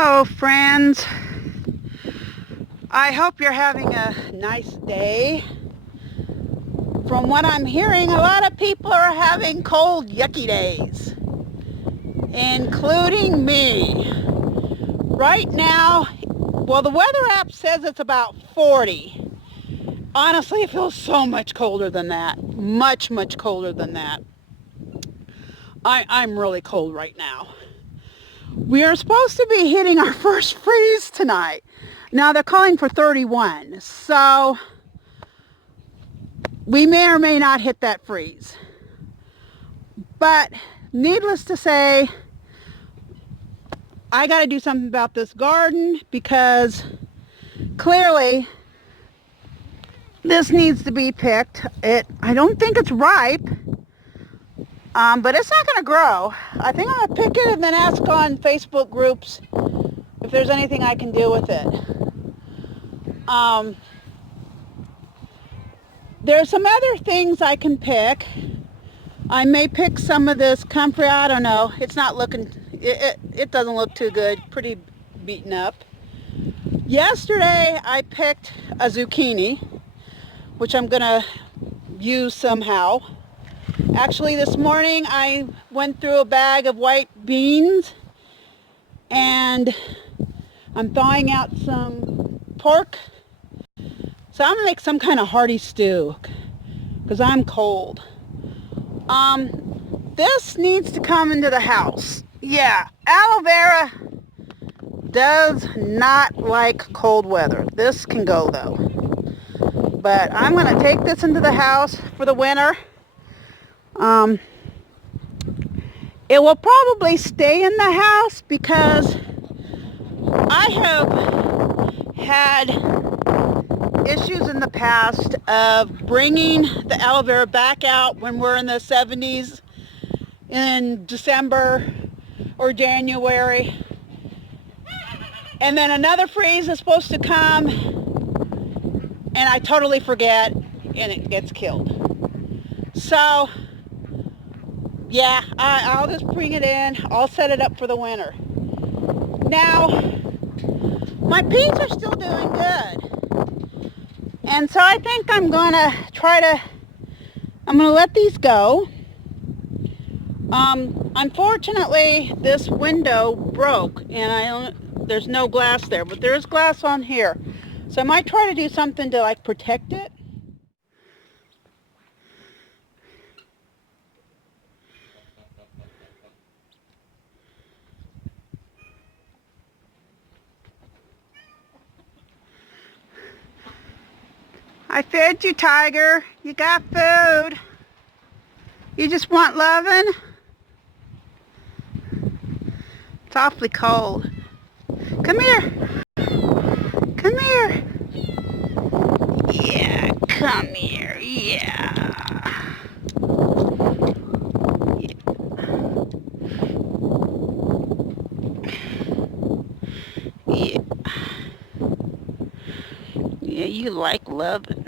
Hello, friends. I hope you're having a nice day. From what I'm hearing, a lot of people are having cold, yucky days, including me. Right now, well, the weather app says it's about 40. Honestly, it feels so much colder than that. Much, much colder than that. I'm really cold right now. We are supposed to be hitting our first freeze tonight. Now they're calling for 31, so we may or may not hit that freeze. But needless to say, I got to do something about this garden because clearly this needs to be picked. I don't think it's ripe. But it's not going to grow. I think I'm going to pick it and then ask on Facebook groups if there's anything I can do with it. There's some other things I can pick. I may pick some of this comfrey. I don't know. It's not looking, it doesn't look too good. Pretty beaten up. Yesterday I picked a zucchini, which I'm going to use somehow. Actually, this morning I went through a bag of white beans and I'm thawing out some pork. So I'm going to make some kind of hearty stew because I'm cold. This needs to come into the house. Yeah, aloe vera does not like cold weather. This can go though. But I'm going to take this into the house for the winter. It will probably stay in the house because I have had issues in the past of bringing the aloe vera back out when we're in the 70s in December or January. And then another freeze is supposed to come and I totally forget and it gets killed. So yeah, I'll just bring it in. I'll set it up for the winter. Now, my peas are still doing good. And so I think I'm going to let these go. Unfortunately, this window broke and there's no glass there, but there is glass on here. So I might try to do something to like protect it. I fed you, Tiger. You got food. You just want loving? It's awfully cold. Come here. Come here. Yeah, come here. Yeah. Yeah. Yeah, you like loving.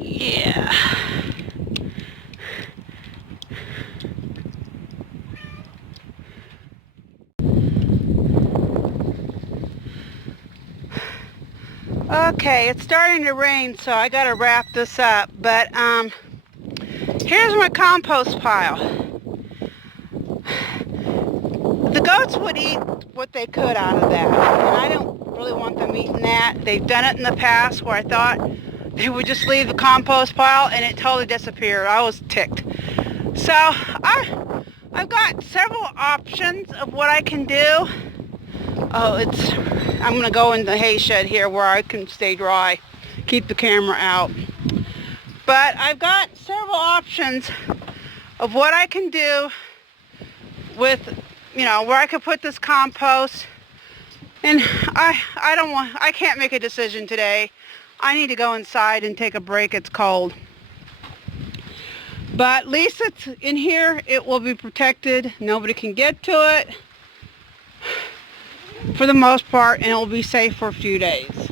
Yeah. Okay, it's starting to rain, so I gotta wrap this up. But here's my compost pile. The goats would eat what they could out of that, and I don't really want them eating that. They've done it in the past where I thought they would just leave the compost pile and it totally disappeared. I was ticked. So I've got several options of what I can do. I'm going to go in the hay shed here where I can stay dry, keep the camera out. But I've got several options of what I can do with, where I could put this compost. And I can't make a decision today. I need to go inside and take a break. It's cold. But at least it's in here. It will be protected. Nobody can get to it for the most part, and it will be safe for a few days.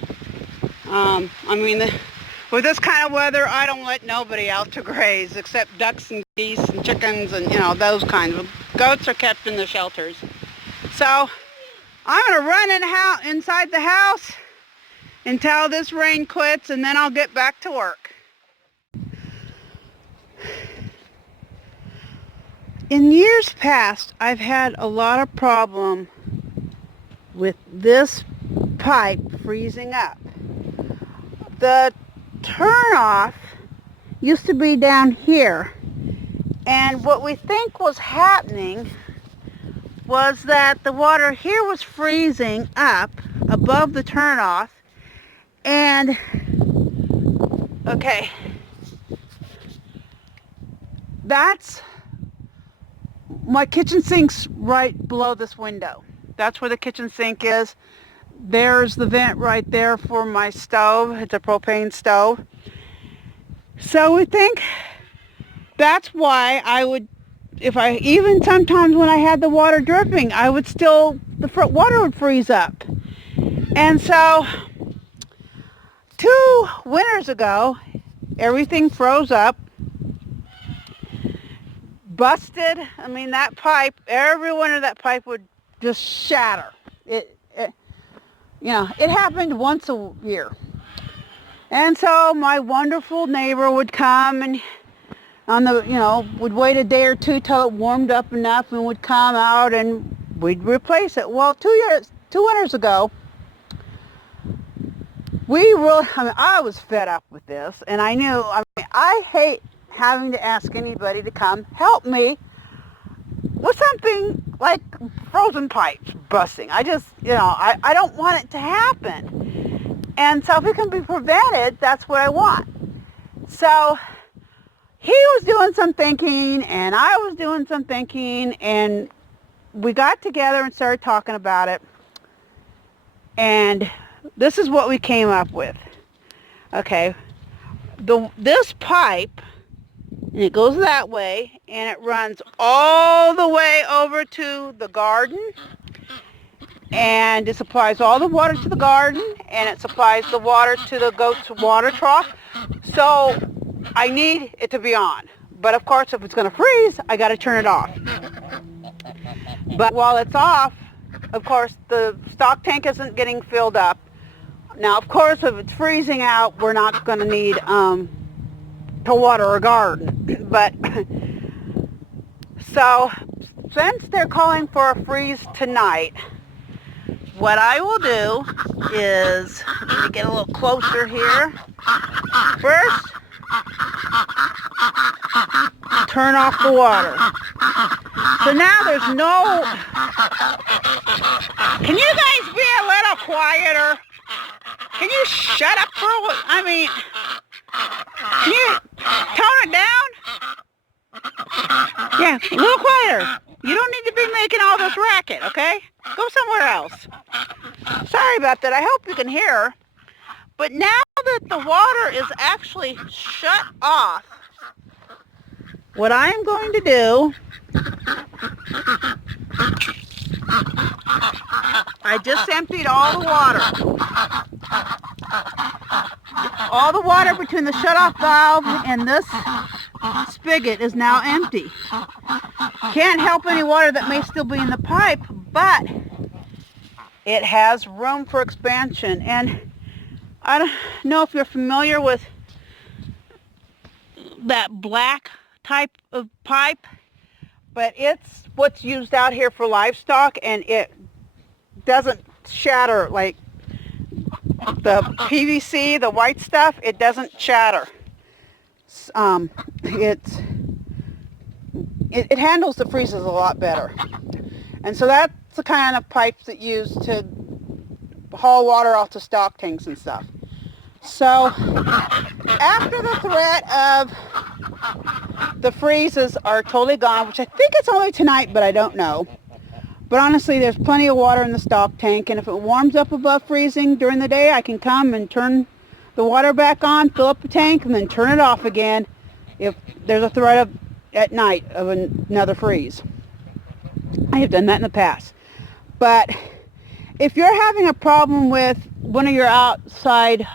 With this kind of weather, I don't let nobody out to graze except ducks and geese and chickens and, those kinds of. Goats are kept in the shelters. So I'm going to run inside the house until this rain quits, and then I'll get back to work. In years past, I've had a lot of problem with this pipe freezing up. The turnoff used to be down here, and what we think was happening was that the water here was freezing up above the turnoff, and okay, that's my kitchen sink's right below this window. That's where the kitchen sink is. There's the vent right there for my stove. It's a propane stove. So we think that's why I would, even sometimes when I had the water dripping, the water would freeze up. And so 2 winters ago, everything froze up, busted. I mean, that pipe, every winter that pipe would just shatter. It happened once a year. And so my wonderful neighbor would come and would wait a day or two till it warmed up enough and would come out and we'd replace it. Well, 2 winters ago, I was fed up with this, and I hate having to ask anybody to come help me with something like frozen pipes busting. I just, I don't want it to happen. And so if it can be prevented, that's what I want. So he was doing some thinking, and I was doing some thinking, and we got together and started talking about it. And this is what we came up with. Okay, this pipe, and it goes that way, and it runs all the way over to the garden, and it supplies all the water to the garden, and it supplies the water to the goat's water trough. So I need it to be on. But of course, if it's going to freeze, I got to turn it off. But while it's off, of course, the stock tank isn't getting filled up. Now, of course, if it's freezing out, we're not going to need to water a garden. But so since they're calling for a freeze tonight, what I will do is, let me get a little closer here. First, turn off the water. So now there's no... Can you guys be a little quieter? Can you shut up for can you tone it down? Yeah, a little quieter. You don't need to be making all this racket, okay? Go somewhere else. Sorry about that. I hope you can hear. But now that the water is actually shut off, what I am going to do, I just emptied all the water. All the water between the shut-off valve and this spigot is now empty. Can't help any water that may still be in the pipe, but it has room for expansion. And I don't know if you're familiar with that black type of pipe, but it's what's used out here for livestock, and it doesn't shatter like the PVC, the white stuff. It doesn't shatter. It handles the freezes a lot better. And so that's the kind of pipes that use to haul water off to stock tanks and stuff. So after the threat of the freezes are totally gone, which I think it's only tonight, but I don't know. But honestly, there's plenty of water in the stock tank, and if it warms up above freezing during the day, I can come and turn the water back on, fill up the tank, and then turn it off again if there's a threat at night of another freeze. I have done that in the past. But if you're having a problem with one of your outside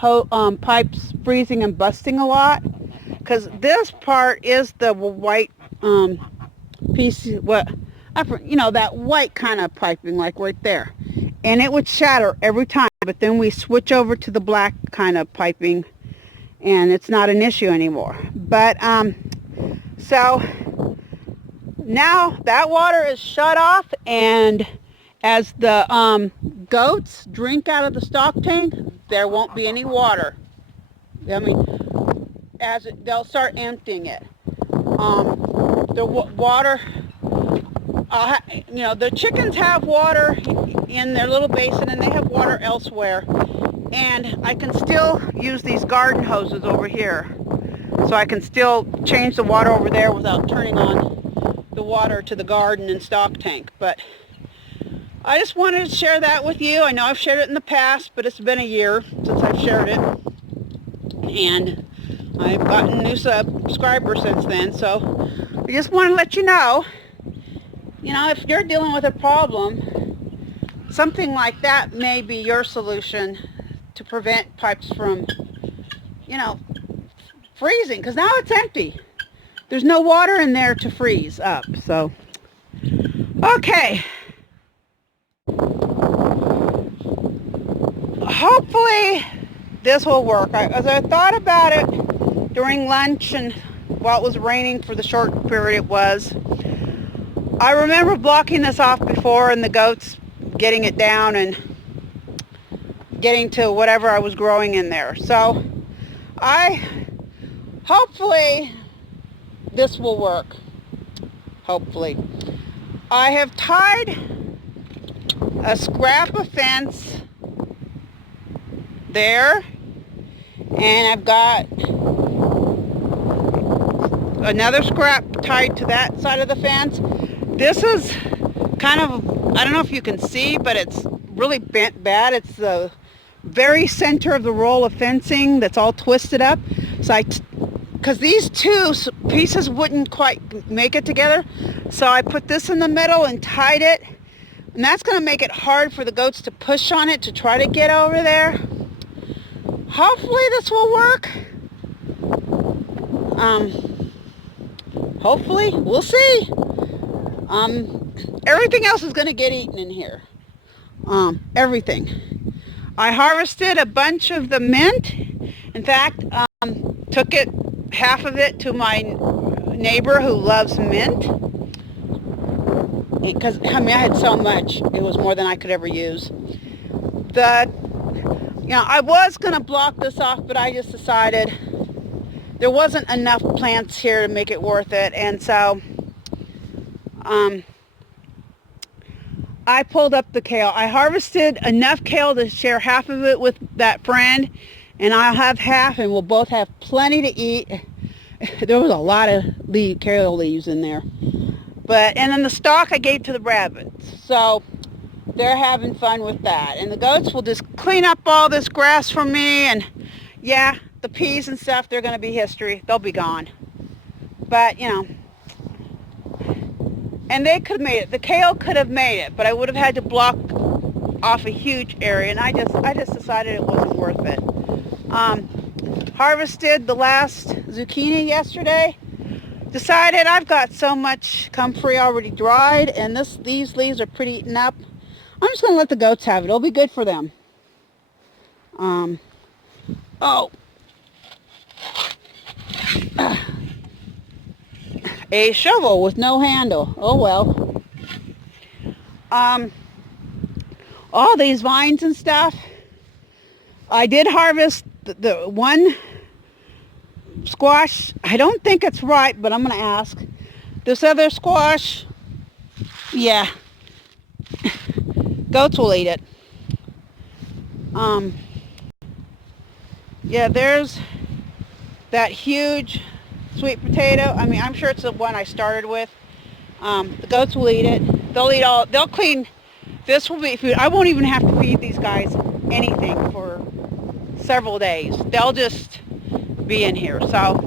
pipes freezing and busting a lot? Because this part is the white piece, that white kind of piping, like right there. And it would shatter every time, but then we switch over to the black kind of piping, and it's not an issue anymore. But, so now that water is shut off, and as the goats drink out of the stock tank, there won't be any water. I mean, they'll start emptying it. The water, the chickens have water in their little basin, and they have water elsewhere. And I can still use these garden hoses over here. So I can still change the water over there without turning on the water to the garden and stock tank. But I just wanted to share that with you. I know I've shared it in the past, but it's been a year since I've shared it. And I've gotten new subscribers since then. So I just want to let you know, if you're dealing with a problem, something like that may be your solution to prevent pipes from, freezing. Because now it's empty. There's no water in there to freeze up. So, okay. Hopefully this will work. As I thought about it during lunch and while it was raining for the short period it was, I remember blocking this off before and the goats getting it down and getting to whatever I was growing in there. So hopefully this will work. Hopefully. I have tied a scrap of fence there, and I've got another scrap tied to that side of the fence. This is kind of, I don't know if you can see, but it's really bent bad. It's the very center of the roll of fencing that's all twisted up. So because these two pieces wouldn't quite make it together, so I put this in the middle and tied it, and that's going to make it hard for the goats to push on it to try to get over there. Hopefully this will work. Hopefully, we'll see. Everything else is going to get eaten in here. Everything. I harvested a bunch of the mint. In fact, took half of it to my neighbor who loves mint. Because, I had so much. It was more than I could ever use. I was going to block this off, but I just decided there wasn't enough plants here to make it worth it. And so I pulled up the kale. I harvested enough kale to share half of it with that friend, and I'll have half, and we'll both have plenty to eat. There was a lot of kale leaves in there. And then the stalk I gave to the rabbits. So they're having fun with that. And the goats will just clean up all this grass for me. And yeah, the peas and stuff, they're going to be history. They'll be gone. But, and they could have made it. The kale could have made it, but I would have had to block off a huge area. And I just decided it wasn't worth it. Harvested the last zucchini yesterday. Decided I've got so much comfrey already dried, and these leaves are pretty eaten up. I'm just going to let the goats have it. It'll be good for them. A shovel with no handle. Oh well. All these vines and stuff. I did harvest the one squash. I don't think it's ripe, but I'm going to ask. This other squash, yeah, goats will eat it. Yeah, there's that huge sweet potato. I'm sure it's the one I started with. The goats will eat it. They'll clean. This will be food. I won't even have to feed these guys anything for several days. They'll just be in here. So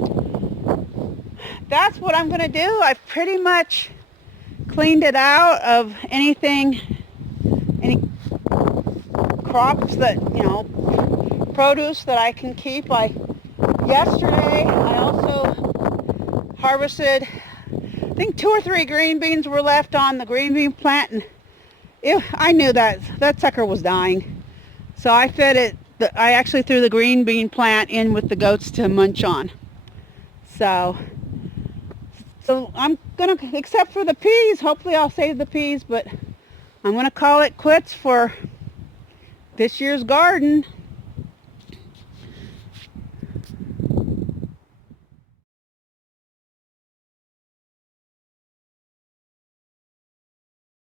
that's what I'm going to do. I've pretty much cleaned it out of any crops that, you know, produce that I can keep. Yesterday I also harvested, I think 2 or 3 green beans were left on the green bean plant, and I knew that sucker was dying. So I fed it, I actually threw the green bean plant in with the goats to munch on. So I'm gonna, except for the peas, hopefully I'll save the peas, but I'm gonna call it quits for this year's garden.